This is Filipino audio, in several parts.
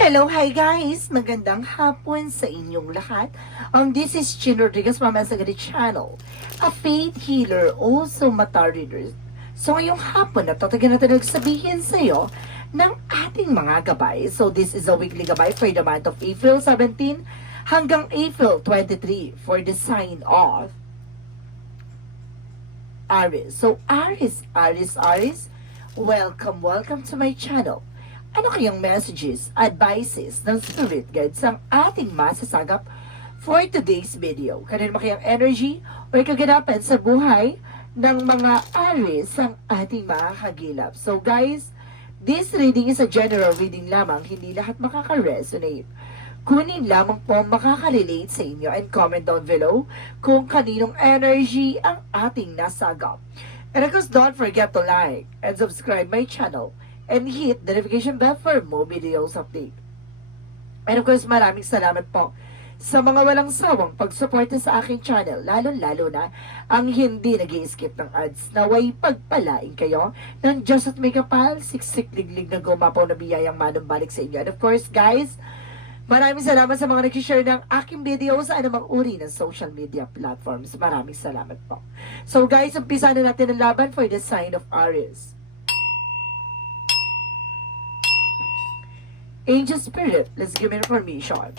Hello, hi guys! Magandang hapon sa inyong lahat. Um, this is Chin Rodriguez from Masagari Channel, a faith healer, also mata reader. So ngayong hapon, natatagan natin nagsabihin sa iyo ng ating mga gabay. So this is a weekly gabay for the month of April 17 hanggang April 23 for the sign of Aries. So Aries, Aries, Aries, welcome, welcome to my channel. Ano kayang messages, advices ng spirit guides ang ating masasagap for today's video? Kanino ba kayang energy o kaganapan sa buhay ng mga Aries ang ating mga kagilap? So guys, this reading is a general reading lamang, hindi lahat makaka-resonate. Kunin lamang po makaka-relate sa inyo and comment down below kung kaninong energy ang ating nasagap. And of course, don't forget to like and subscribe my channel and hit the notification bell for more videos update. And of course, maraming salamat po sa mga walang sawang pagsuporta sa aking channel, lalo-lalo na ang hindi nag skip ng ads na way pagpalain kayo ng Diyos at may kapal, siksik liglig na gumapaw na biyayang manumbalik sa inyo. And of course, guys, maraming salamat sa mga nag-share ng aking video sa anumang uri ng social media platforms. Maraming salamat po. So guys, umpisa na natin ang laban for the sign of Aries. Angel Spirit, let's give information.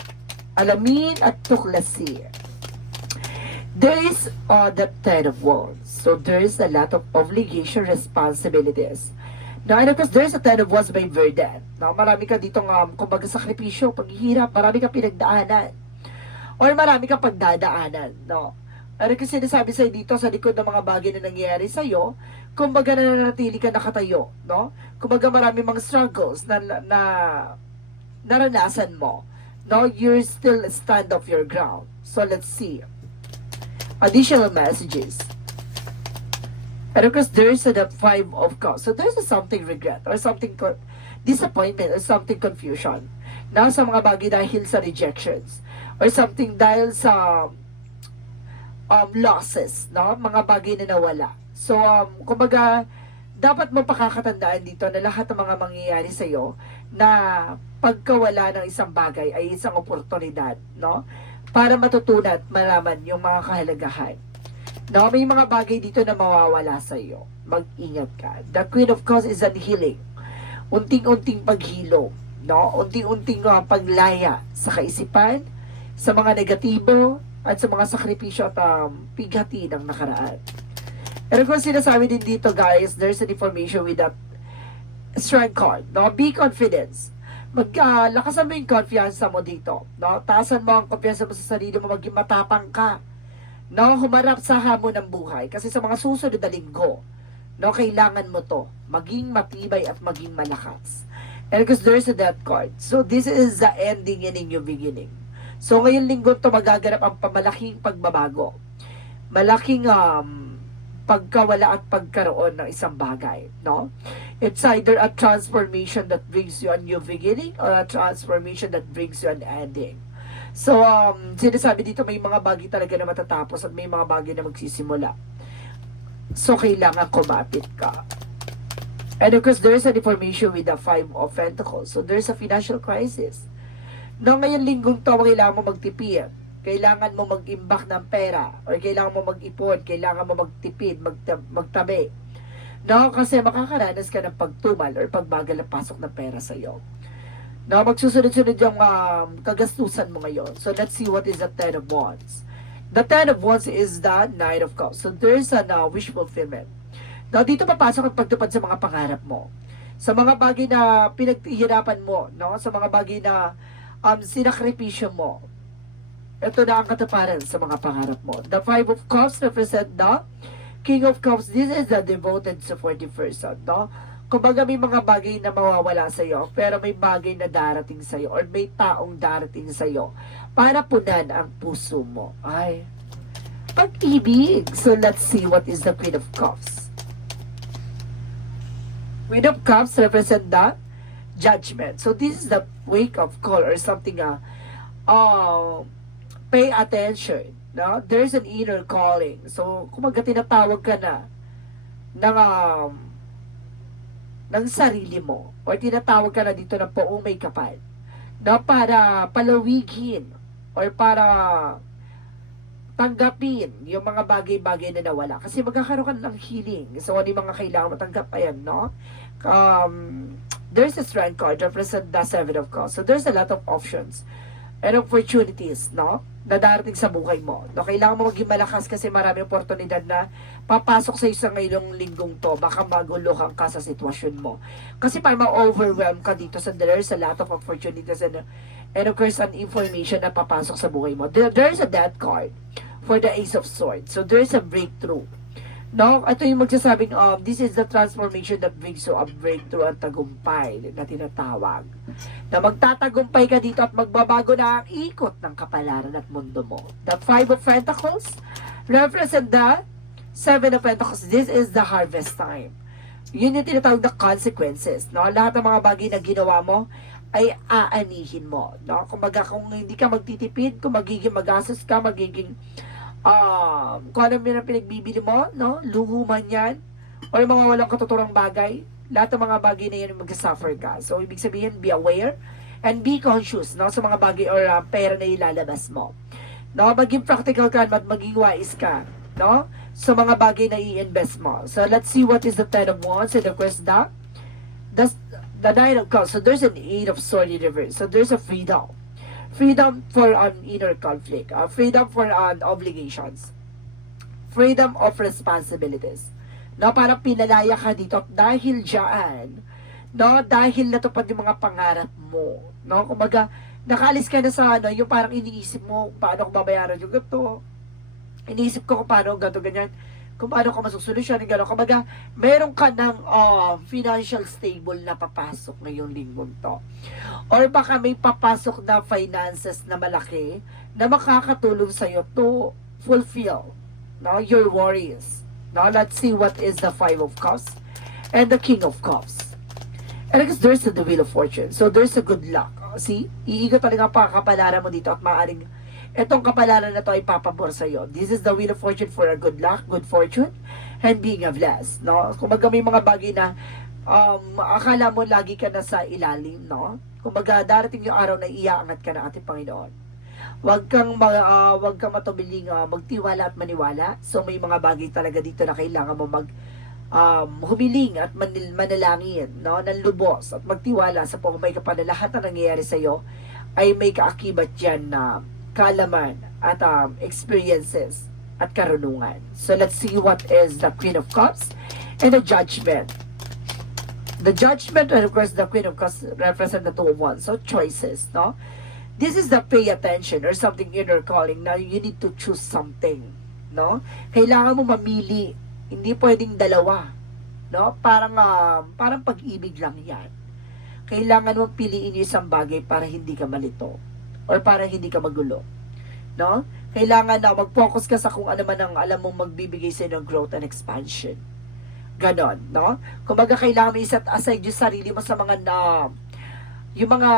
Alamin at tuklasin. There is uh, the Ten of Wands. So there is a lot of obligation, responsibilities. Now, and of course, there's a Ten of Wands by Verdant. Now, marami ka ditong, um, kumbaga, sakripisyo, paghihirap, marami ka pinagdaanan. Or marami ka pagdadaanan, no? Ano kasi sinasabi sa'yo dito sa likod ng mga bagay na nangyayari sa'yo, kumbaga nananatili ka nakatayo, no? Kumbaga marami mga struggles na, na naranasan mo. No, you're still stand off your ground. So let's see. Additional messages. Of course, there's a the five of cups. So there's something regret or something disappointment or something confusion. Na sa mga bagay dahil sa rejections or something dahil sa um, losses, no? Mga bagay na nawala. So, um, kumbaga, dapat mo pakakatandaan dito na lahat ng mga mangyayari sa iyo na pagkawala ng isang bagay ay isang oportunidad, no? Para matutunan at malaman yung mga kahalagahan. No, may mga bagay dito na mawawala sa iyo. Mag-ingat ka. The Queen of Cups is an healing. Unting-unting paghilom, no? Unting-unting uh, paglaya sa kaisipan, sa mga negatibo, at sa mga sakripisyo at um, pighati ng nakaraan. And of course, sinasabi din dito, guys, there's an information with that strength card. No? Be confidence. Mag, uh, lakasan mo yung confiance mo dito. No? Taasan mo ang confiance mo sa sarili mo, maging matapang ka. No? Humarap sa hamon ng buhay. Kasi sa mga susunod na linggo, no, kailangan mo to. Maging matibay at maging malakas. And because there's a death card. So this is the ending and a new beginning. So ngayon linggo to magaganap ang pamalaking pagbabago. Malaking um, pagkawala at pagkaroon ng isang bagay, no? It's either a transformation that brings you a new beginning or a transformation that brings you an ending. So, um, sinasabi dito may mga bagay talaga na matatapos at may mga bagay na magsisimula. So, kailangan kumapit ka. And of course, there's an information with the Five of Pentacles. So, there's a financial crisis. No, ngayon linggong to, kailangan mo magtipid. Kailangan mo mag-imbak ng pera. Or kailangan mo mag-ipon. Kailangan mo magtipid, magta- magtabi. No, kasi makakaranas ka ng pagtumal or pagbagal na pasok ng pera sa iyo. No, magsusunod-sunod yung um, kagastusan mo ngayon. So, let's see what is the Ten of Wands. The Ten of Wands is the Nine of Cups. So, there's a uh, wish fulfillment. Now, dito papasok ang pagtupad sa mga pangarap mo. Sa mga bagay na pinaghihirapan mo, no? Sa mga bagay na um, sinakripisyo mo. Ito na ang katuparan sa mga pangarap mo. The Five of Cups represent the King of Cups. This is the devoted supportive person, no? Kumbaga may mga bagay na mawawala sa iyo, pero may bagay na darating sa iyo or may taong darating sa iyo para punan ang puso mo. Ay, pag-ibig. So let's see what is the Queen of Cups. Queen of Cups represent the judgment. So this is the wake up call or something uh, uh pay attention. No? There's an inner calling. So kumaga tinatawag ka na ng um, ng sarili mo or tinatawag ka na dito ng poong may kapal na para palawigin or para tanggapin yung mga bagay-bagay na nawala. Kasi magkakaroon ka ng healing. So, ano yung mga kailangan matanggap? Ayan, no? Um, there's a strength card represent the seven of cups. So, there's a lot of options and opportunities, no? Na darating sa buhay mo. No, kailangan mo maging malakas kasi marami oportunidad na papasok sa isang ngayong linggong to. Baka maguluhan ka sa sitwasyon mo. Kasi parang ma-overwhelm ka dito sa there's a lot of opportunities and, and of course, an information na papasok sa buhay mo. There, there's a death card for the Ace of Swords. So, there's a breakthrough. No, ito yung magsasabing, um, this is the transformation that brings you a breakthrough at tagumpay na tinatawag. Na magtatagumpay ka dito at magbabago na ang ikot ng kapalaran at mundo mo. The Five of Pentacles represent the Seven of Pentacles. This is the harvest time. Yun yung tinatawag na consequences. No? Lahat ng mga bagay na ginawa mo ay aanihin mo. No? Kumbaga, kung hindi ka magtitipid, kung magiging magastos ka, magiging um, kung ano yung pinagbibili mo, no? Luho man yan, o yung mga walang katuturang bagay, lahat ng mga bagay na yan mag-suffer ka. So, ibig sabihin, be aware and be conscious, no? Sa mga bagay or uh, pera na ilalabas mo. No? Maging practical ka at maging wise ka, no? Sa mga bagay na i-invest mo. So, let's see what is the Ten of Wands and of course the, the, the Nine of Cups. So, there's an Eight of Swords in. So, there's a freedom freedom for an inner conflict, uh, freedom for an obligations, freedom of responsibilities. No, parang pinalaya ka dito dahil diyan, no, dahil natupad yung mga pangarap mo, no, kumbaga, nakaalis ka na sa ano, yung parang iniisip mo, paano ko babayaran yung ganito, iniisip ko kung paano ganito, ganyan, kung paano ka masusolusyon, gano'n. Kumbaga, meron ka ng uh, financial stable na papasok ngayong linggong to. Or baka may papasok na finances na malaki na makakatulong sa'yo to fulfill no, your worries. No, let's see what is the Five of Cups and the King of Cups. And I guess there's the Wheel of Fortune. So there's a good luck. See, iiga talaga pa kapalaran mo dito at maaaring itong kapalaran na to ay papabor sa iyo. This is the wheel of fortune for a good luck, good fortune, and being a blessed, no? Kumbaga may mga bagay na um, akala mo lagi ka na sa ilalim, no? Kumbaga darating yung araw na iaangat ka ng ating Panginoon. Huwag kang ma, uh, wag kang matubiling uh, magtiwala at maniwala. So may mga bagay talaga dito na kailangan mo mag um, humiling at manil, manalangin, no? Ng lubos at magtiwala sa pumamay ka pa na na nangyayari sa iyo ay may kaakibat yan na kaalaman at um, experiences at karunungan. So let's see what is the Queen of Cups and the Judgment. The Judgment and the Queen of Cups represent the two of Wands. So choices, no? This is the pay attention or something inner calling na you need to choose something, no? Kailangan mo mamili. Hindi pwedeng dalawa, no? Parang uh, parang pag-ibig lang 'yan. Kailangan mo piliin yung isang bagay para hindi ka malito or para hindi ka magulo. No? Kailangan na mag-focus ka sa kung ano man ang alam mong magbibigay sa ng growth and expansion. Ganon, no? Kumbaga kailangan mo iset aside yung sarili mo sa mga na yung mga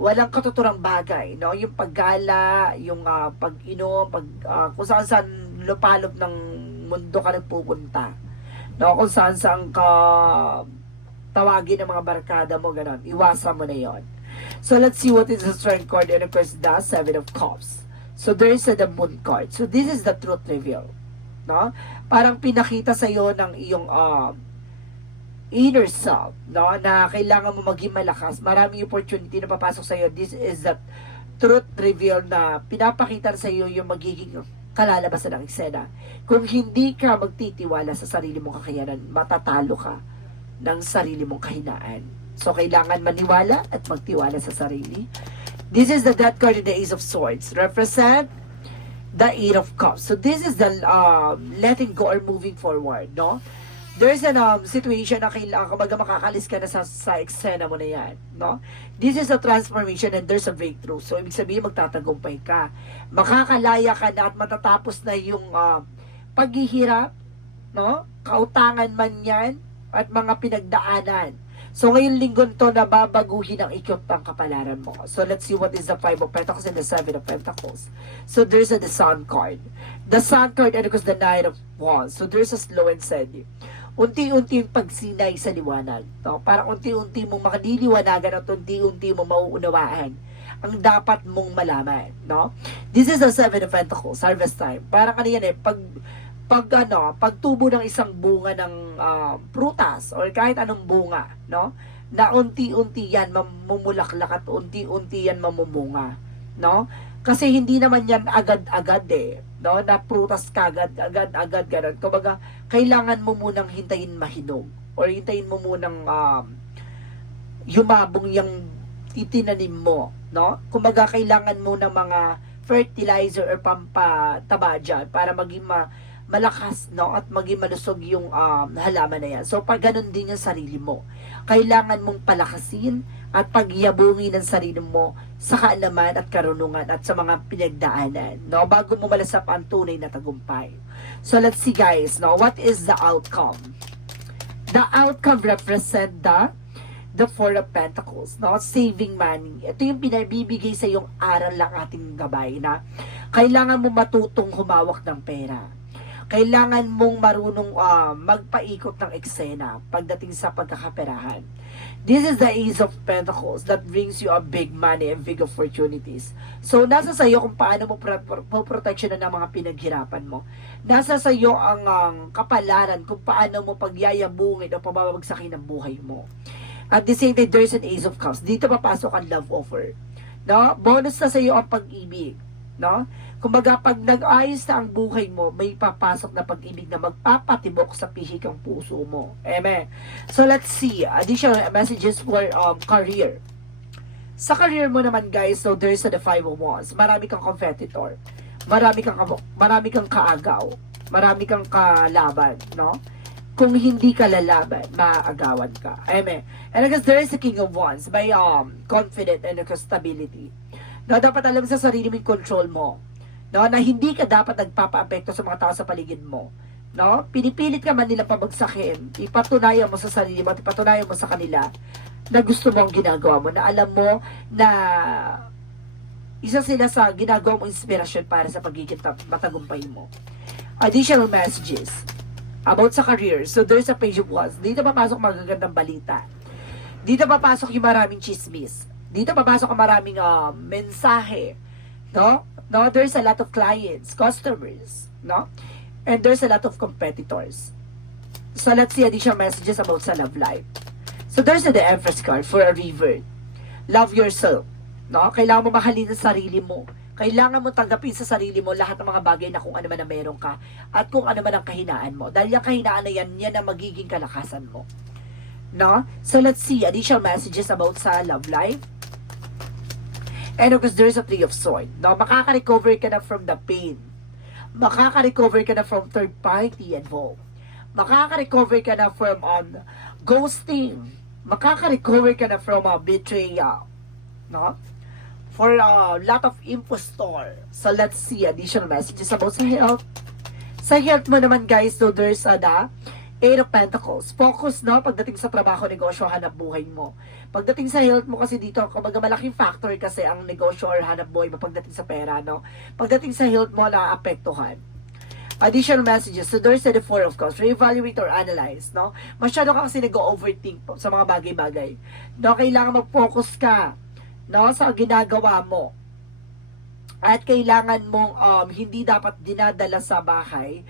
walang katuturang bagay, no? Yung paggala, yung uh, pag-inom, pag uh, kung saan saan lupalop ng mundo ka nagpupunta. No, kung saan saan ka tawagin ng mga barkada mo, ganon. Iwasan mo na yon So let's see what is the strength card and of course the seven of cups. So there is a the moon card. So this is the truth reveal. No? Parang pinakita sa iyo ng iyong um, inner self, no? Na kailangan mo maging malakas. Maraming opportunity na papasok sa iyo. This is the truth reveal na pinapakita sa iyo yung magiging kalalabasan ng eksena. Kung hindi ka magtitiwala sa sarili mong kakayanan, matatalo ka ng sarili mong kahinaan. So, kailangan maniwala at magtiwala sa sarili. This is the death card in the Ace of Swords. Represent the Eight of Cups. So, this is the um, letting go or moving forward, no? There's an um, situation na kailangan, kumbaga makakalis ka na sa, sa eksena mo na yan, no? This is a transformation and there's a breakthrough. So, ibig sabihin, magtatagumpay ka. Makakalaya ka na at matatapos na yung uh, paghihirap, no? Kautangan man yan at mga pinagdaanan So, ngayon linggo to na babaguhin ang ikot ng kapalaran mo. So, let's see what is the Five of Pentacles and the Seven of Pentacles. So, there's a the Sun card. The Sun card and of course the Nine of Wands. So, there's a slow and steady. unti-unti yung pagsinay sa liwanag. No? Parang unti-unti mong makadiliwanagan at unti-unti mong mauunawaan ang dapat mong malaman. No? This is the Seven of Pentacles, harvest time. Parang ano yan eh, pag pag ano, pagtubo ng isang bunga ng ah, prutas or kahit anong bunga, no? Na unti-unti yan mamumulaklak at unti-unti yan mamumunga, no? Kasi hindi naman yan agad-agad eh, no? Na prutas kagad, agad-agad ganun. Kumbaga, kailangan mo munang hintayin mahinog or hintayin mo munang um, yumabong yung itinanim mo, no? Kumbaga, kailangan mo ng mga fertilizer or pampataba dyan para maging ma malakas no at maging malusog yung um, halaman na yan. So pag ganun din yung sarili mo, kailangan mong palakasin at pagyabungin ng sarili mo sa kaalaman at karunungan at sa mga pinagdaanan no bago mo malasap ang tunay na tagumpay. So let's see guys, no what is the outcome? The outcome represent the the Four of Pentacles, no? Saving money. Ito yung pinabibigay sa yung aral lang ating gabay na kailangan mo matutong humawak ng pera kailangan mong marunong ah, magpaikot ng eksena pagdating sa pagkakaperahan. This is the Ace of Pentacles that brings you a big money and big opportunities. So, nasa sa'yo kung paano mo pro- pro- protection ng mga pinaghirapan mo. Nasa sa'yo ang ang kapalaran kung paano mo pagyayabungin o pababagsakin ang buhay mo. At the same time, there's an Ace of Cups. Dito papasok ang love offer. No? Bonus na sa'yo ang pag-ibig. No? Kumbaga, pag nag-ayos na ang buhay mo, may papasok na pag-ibig na magpapatibok sa pihik ang puso mo. Amen. So, let's see. Additional messages for um, career. Sa career mo naman, guys, so there's the five of wands. Marami kang competitor. Marami kang, marami kang kaagaw. Marami kang kalaban, no? Kung hindi ka lalaban, maaagawan ka. Amen. And I guess there is the king of wands by um, confident and stability. Na dapat alam sa sarili mo yung control mo no? Na hindi ka dapat nagpapaapekto sa mga tao sa paligid mo. No? Pinipilit ka man nila pabagsakin. Ipatunayan mo sa sarili mo at ipatunayan mo sa kanila na gusto mo ang ginagawa mo. Na alam mo na isa sila sa ginagawa mo inspirasyon para sa pagiging matagumpay mo. Additional messages about sa career. So there's a page of wands. Dito papasok magagandang balita. Dito papasok yung maraming chismis. Dito papasok ang maraming ah, mensahe. No no there's a lot of clients customers no? And there's a lot of competitors. So let's see additional messages about sa love life. So there's a the empress card for a revert love yourself no? Kailangan mo mahalin ang sarili mo. Kailangan mo tanggapin sa sarili mo lahat ng mga bagay na kung ano man ang meron ka at kung ano man ang kahinaan mo. Dahil yung kahinaan na yan yan ang magiging kalakasan mo. No? So let's see additional messages about sa love life And of course, there's a three of sword. No, makaka-recover ka na from the pain. Makaka-recover ka na from third party involved. Makaka-recover ka na from um, ghosting. Makaka-recover ka na from uh, betrayal. No? For a lot of impostor. So let's see additional messages about sa health. Sa health mo naman guys, so there's uh, the Eight of Pentacles. Focus, no? Pagdating sa trabaho, negosyo, hanap buhay mo. Pagdating sa health mo kasi dito, kumbaga malaking factor kasi ang negosyo or hanap buhay mo pagdating sa pera, no? Pagdating sa health mo, naapektuhan. Additional messages. So there's the four of cups. Reevaluate or analyze, no? Masyado ka kasi nag-overthink sa mga bagay-bagay. No, kailangan mag-focus ka, no, sa ginagawa mo. At kailangan mong um, hindi dapat dinadala sa bahay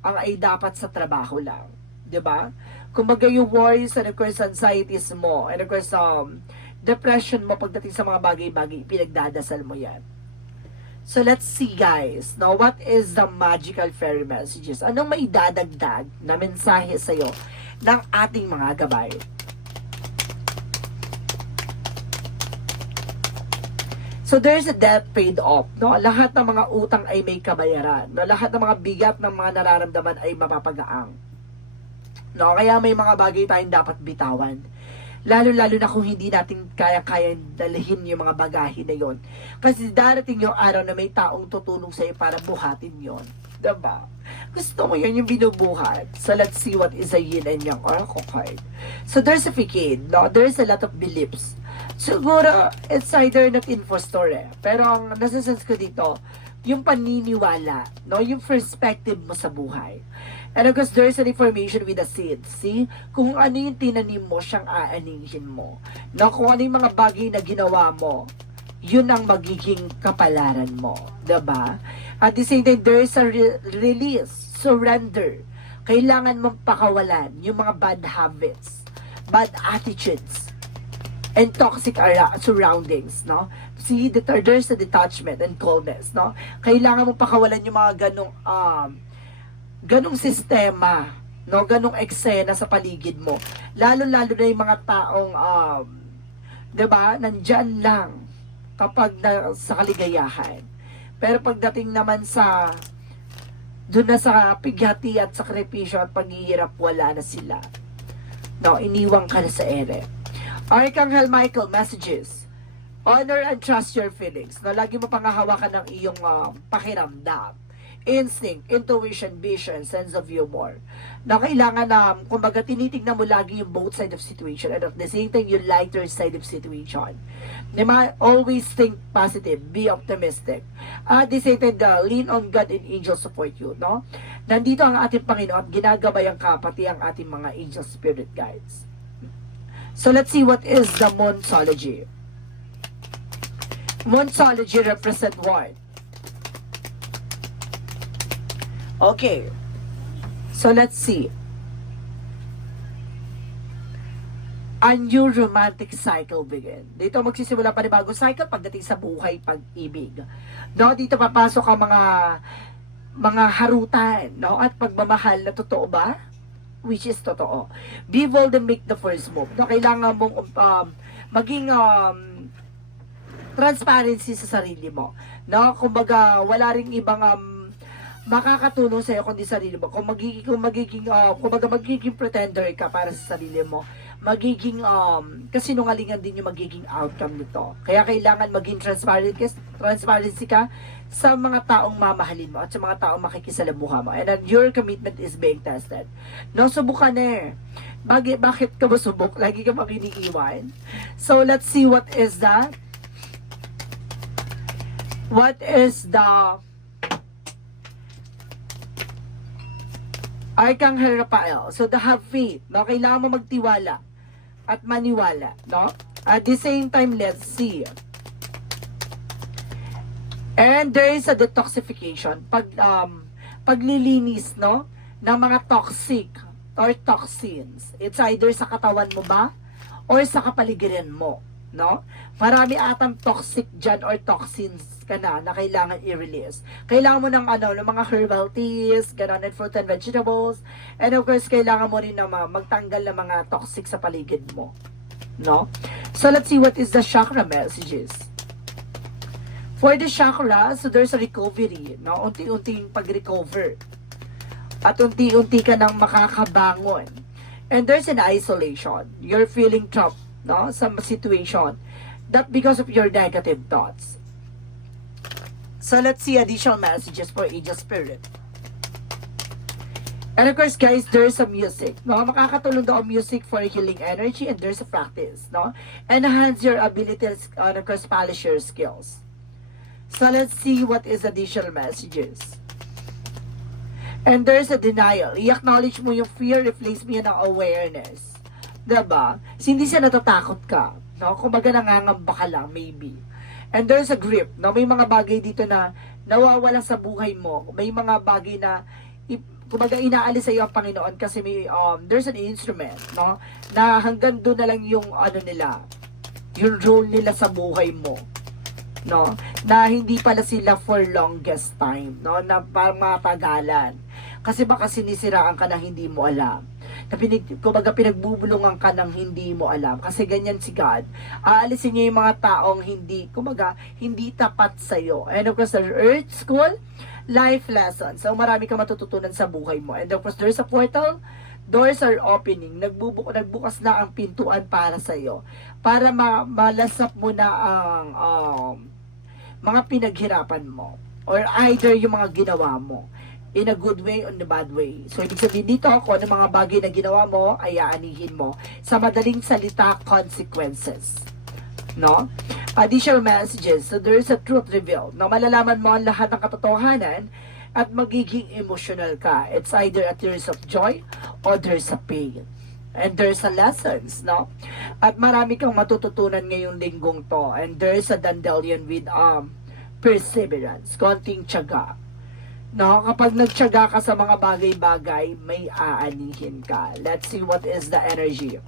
ang ay dapat sa trabaho lang. 'di ba? Kumbaga yung worries and of course anxieties mo and of course um, depression mo pagdating sa mga bagay-bagay, pinagdadasal mo yan. So let's see guys, now what is the magical fairy messages? Anong may dadagdag na mensahe sa'yo ng ating mga gabay? So there's a debt paid off, no? Lahat ng mga utang ay may kabayaran, no? Lahat ng mga bigat ng mga nararamdaman ay mapapagaang. No, kaya may mga bagay tayong dapat bitawan. Lalo-lalo na kung hindi natin kaya-kayang dalhin yung mga bagahe na yon. Kasi darating yung araw na may taong tutulong sa'yo para buhatin yon. Diba? Gusto mo yun yung binubuhat. So let's see what is a yin and yang oracle card. So there's a facade, no? There's a lot of beliefs. Siguro, it's either not impostor eh. Pero ang nasa-sense ko dito, yung paniniwala, no? Yung perspective mo sa buhay And of course, there's an information with the seed. See? Kung ano yung tinanim mo, siyang aanihin mo. No, kung ano yung mga bagay na ginawa mo, yun ang magiging kapalaran mo. ba? At the same time, there is a re- release, surrender. Kailangan mong pakawalan yung mga bad habits, bad attitudes, and toxic surroundings, no? See, that there's a detachment and coldness, no? Kailangan mo pakawalan yung mga ganong, um, ganong sistema, no? Ganong eksena sa paligid mo. Lalo-lalo na yung mga taong, um, 'di ba nandyan lang kapag na, sa kaligayahan. Pero pagdating naman sa doon na sa pighati at sakripisyo at paghihirap, wala na sila. No, iniwang ka na sa ere. Archangel Michael, messages. Honor and trust your feelings. No, lagi mo pangahawakan ng iyong um, pakiramdam. Instinct, intuition, vision, sense of humor. Na kailangan na, um, kumbaga, tinitignan mo lagi yung both side of situation and at the same time, yung lighter side of situation. Diba? Always think positive, be optimistic. At the same time, the lean on God and angels support you, no? Nandito ang ating Panginoon, ginagabayan ka, pati ang ating mga angel spirit guides. So let's see what is the Monsology. Monsology represent what? Okay. So let's see. A new romantic cycle begin. Dito magsisimula pa bagong cycle pagdating sa buhay pag-ibig. No, dito papasok ang mga mga harutan, no? At pagmamahal na totoo ba? Which is totoo. Be bold and make the first move. No, kailangan mong um, maging um, transparency sa sarili mo. No, kumbaga wala ring ibang um, makakatulong sa iyo kundi sarili mo. Kung magiging kung magiging uh, kumbaga magiging pretender ka para sa sarili mo, magiging um kasinungalingan din yung magiging outcome nito. Kaya kailangan maging transparent transparency ka sa mga taong mamahalin mo at sa mga taong makikisalamuha mo. And then your commitment is being tested. No, subukan eh. Bakit, bakit ka ba subok? Lagi ka bang iniiwan? So, let's see what is that. What is the Archangel Raphael. So, to have faith, no? Kailangan mo magtiwala at maniwala, no? At the same time, let's see. And there is a detoxification. Pag, um, paglilinis, no? Ng mga toxic or toxins. It's either sa katawan mo ba or sa kapaligiran mo, no? Marami atang toxic dyan or toxins ka na na kailangan i-release. Kailangan mo ng ano, ng mga herbal teas, ganun, and fruit and vegetables. And of course, kailangan mo rin na ma- magtanggal ng mga toxic sa paligid mo. No? So, let's see what is the chakra messages. For the chakra, so there's a recovery, no? Unti-unting pag-recover. At unti-unti ka nang makakabangon. And there's an isolation. You're feeling trapped, no? Sa situation. That because of your negative thoughts. So let's see additional messages for Angel Spirit. And of course, guys, there's a music. No? Makakatulong daw music for healing energy and there's a practice. No? Enhance your abilities and of course, polish your skills. So let's see what is additional messages. And there's a denial. I-acknowledge mo yung fear, replace mo yan ng awareness. Diba? So, hindi siya natatakot ka. No? Kumbaga nangangamba ka lang, maybe. And there's a grip. No? May mga bagay dito na nawawala sa buhay mo. May mga bagay na kumbaga inaalis sa iyo ang Panginoon kasi may um, there's an instrument no na hanggang doon na lang yung ano nila yung role nila sa buhay mo no na hindi pala sila for longest time no na parang matagalan kasi baka sinisiraan ka na hindi mo alam pinig, kumbaga pinagbubulungan ka ng hindi mo alam. Kasi ganyan si God. Aalisin niya yung mga taong hindi kumbaga hindi tapat sa iyo and of course earth school life lessons so marami kang matututunan sa buhay mo. And of course there's a portal. Doors are opening. Nagbubuk nagbukas na ang pintuan para sa iyo para ma- malasap mo na ang um, mga pinaghirapan mo. Or either yung mga ginawa mo in a good way in a bad way. So, ibig sabihin dito, kung ano mga bagay na ginawa mo, ay aanihin mo. Sa madaling salita, consequences. No? Additional messages. So, there is a truth reveal. No, malalaman mo ang lahat ng katotohanan at magiging emotional ka. It's either a tears of joy or there's a pain. And there's a lessons, no? At marami kang matututunan ngayong linggong to. And there's a dandelion with um, perseverance, konting tiyaga. No, kapag nagtiyaga ka sa mga bagay-bagay, may aanihin ka. Let's see what is the energy.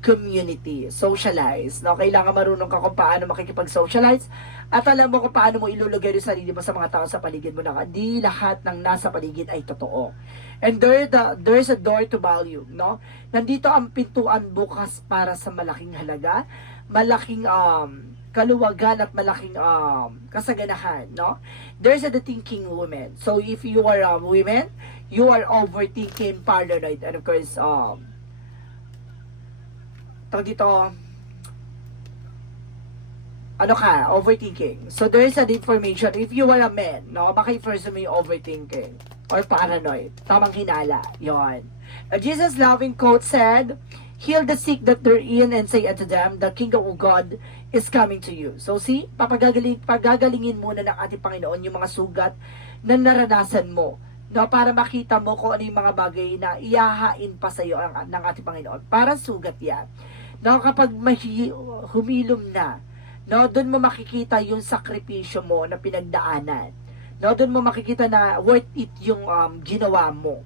Community, socialize. No, kailangan marunong ka kung paano makikipag-socialize at alam mo kung paano mo ilulugay yung sarili mo sa mga tao sa paligid mo na di lahat ng nasa paligid ay totoo. And there the, there's a door to value, no? Nandito ang pintuan bukas para sa malaking halaga, malaking um, kaluwagan at malaking um, kasaganahan, no? There's a the thinking woman. So if you are a women, you are overthinking, paranoid, and of course, um, tawag dito, ano ka, overthinking. So there's an information. If you are a man, no, baka first mo yung overthinking or paranoid. Tamang hinala. Yon. Jesus loving quote said, Heal the sick that they're in and say unto them, The kingdom of God is coming to you. So see, papagagaling, pagagalingin muna ng ating Panginoon yung mga sugat na naranasan mo no, para makita mo kung ano yung mga bagay na iyahain pa sa iyo ang, ng ating Panginoon. Para sugat yan. No, kapag mahi, humilom na, no, doon mo makikita yung sakripisyo mo na pinagdaanan. No, doon mo makikita na worth it yung um, ginawa mo.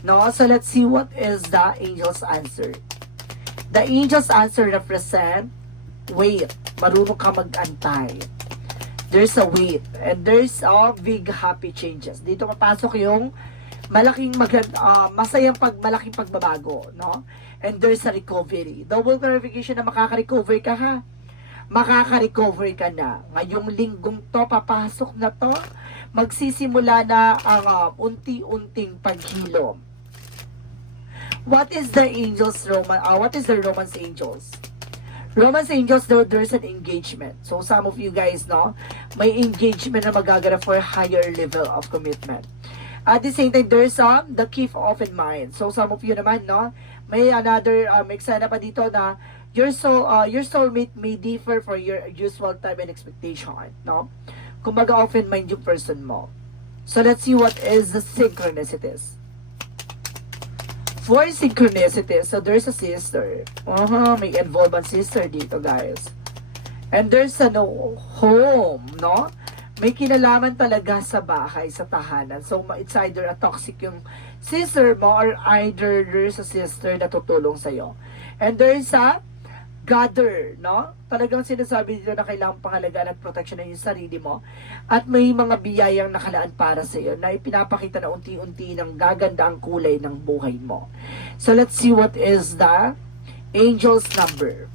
No, so let's see what is the angel's answer. The angel's answer represent wait, marunong ka mag-antay. There's a wait and there's a big happy changes. Dito papasok yung malaking magand ah, masayang pag malaking pagbabago, no? And there's a recovery. Double clarification na makaka-recover ka ha. Makaka-recover ka na. Ngayong linggong to, papasok na to, magsisimula na ang ah, unti-unting paghilom. What is the angels Roman? ah, what is the Romans angels? Romans angels, there, there's an engagement. So some of you guys, no, may engagement na magaganap for higher level of commitment. At the same time, there's um, the keep open mind. So some of you naman, no, may another, um, eksena pa dito na your soul, uh, your soulmate may differ for your usual time and expectation, no? Kumbaga open mind yung person mo. So let's see what is the synchronicities. For synchronicity, so there's a sister. Uh-huh, may involvement sister dito, guys. And there's a no home, no? May kinalaman talaga sa bahay, sa tahanan. So, it's either a toxic yung sister mo or either there's a sister na tutulong sa'yo. And there's a gather, no? Talagang sinasabi dito na kailangan pangalagaan at protection ng sarili mo. At may mga biyayang nakalaan para sa iyo na ipinapakita na unti-unti ng gaganda ang kulay ng buhay mo. So let's see what is the angel's number.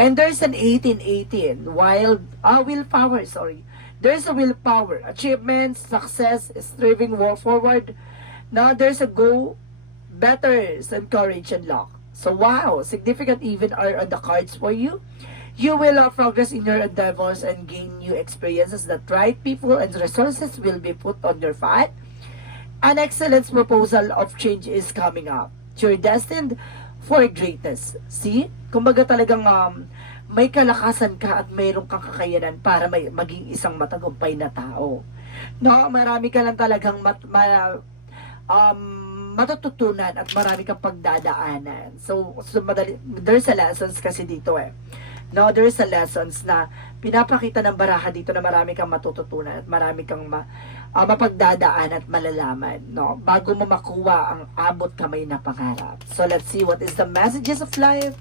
And there's an 1818, wild, ah, willpower, sorry. There's a willpower, achievement, success, striving forward. Now there's a go, better, and courage and luck. So wow, significant even are on the cards for you. You will uh, progress in your endeavors and gain new experiences that right people and resources will be put on your path. An excellent proposal of change is coming up. You're destined for greatness. See? Kumbaga talagang um, may kalakasan ka at mayroon kang kakayanan para may, maging isang matagumpay na tao. No, marami ka lang talagang mat, ma, um, matututunan at marami kang pagdadaanan. So, so madali, there's a lessons kasi dito eh. No, there's a lessons na pinapakita ng baraha dito na marami kang matututunan at marami kang ma, ah, mapagdadaan at malalaman, no? Bago mo makuha ang abot kamay na pangarap. So, let's see what is the messages of life.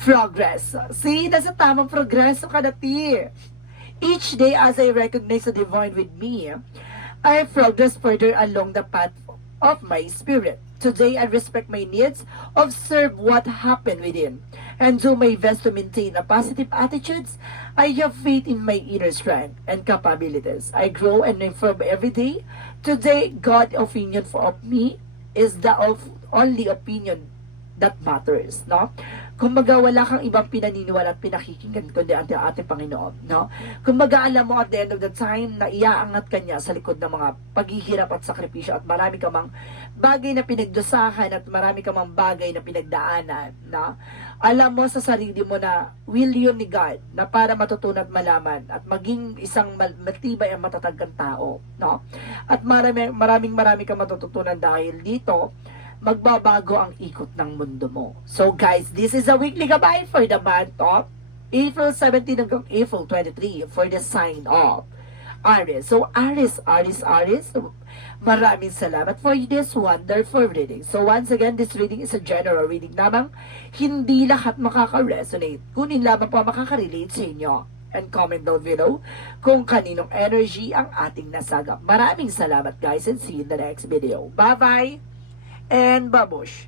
Progress. See, nasa tamang progreso ka dati. Each day as I recognize the divine with me, I progress further along the path of my spirit. Today, I respect my needs, observe what happened within, and do my best to maintain a positive attitudes. I have faith in my inner strength and capabilities. I grow and improve every day. Today, God' opinion of me is the of only opinion that matters, no? Kumbaga, wala kang ibang pinaniniwala at pinakikinggan kundi ang ating Panginoon, no? Kumbaga, alam mo at the end of the time na iaangat ka niya sa likod ng mga paghihirap at sakripisyo at marami ka mang bagay na pinagdusahan at marami ka mang bagay na pinagdaanan, no? Alam mo sa sarili mo na will yun ni God na para matutunan at malaman at maging isang matibay ang matatag kang tao, no? At marami, maraming marami kang matututunan dahil dito, magbabago ang ikot ng mundo mo. So guys, this is a weekly gabay for the month of April 17 hanggang April 23 for the sign of Aries. So Aries, Aries, Aries, maraming salamat for this wonderful reading. So once again, this reading is a general reading lamang. Hindi lahat makaka-resonate. Kunin lamang po makaka-relate sa inyo. And comment down below kung kaninong energy ang ating nasagap. Maraming salamat guys and see you in the next video. Bye-bye! And babush.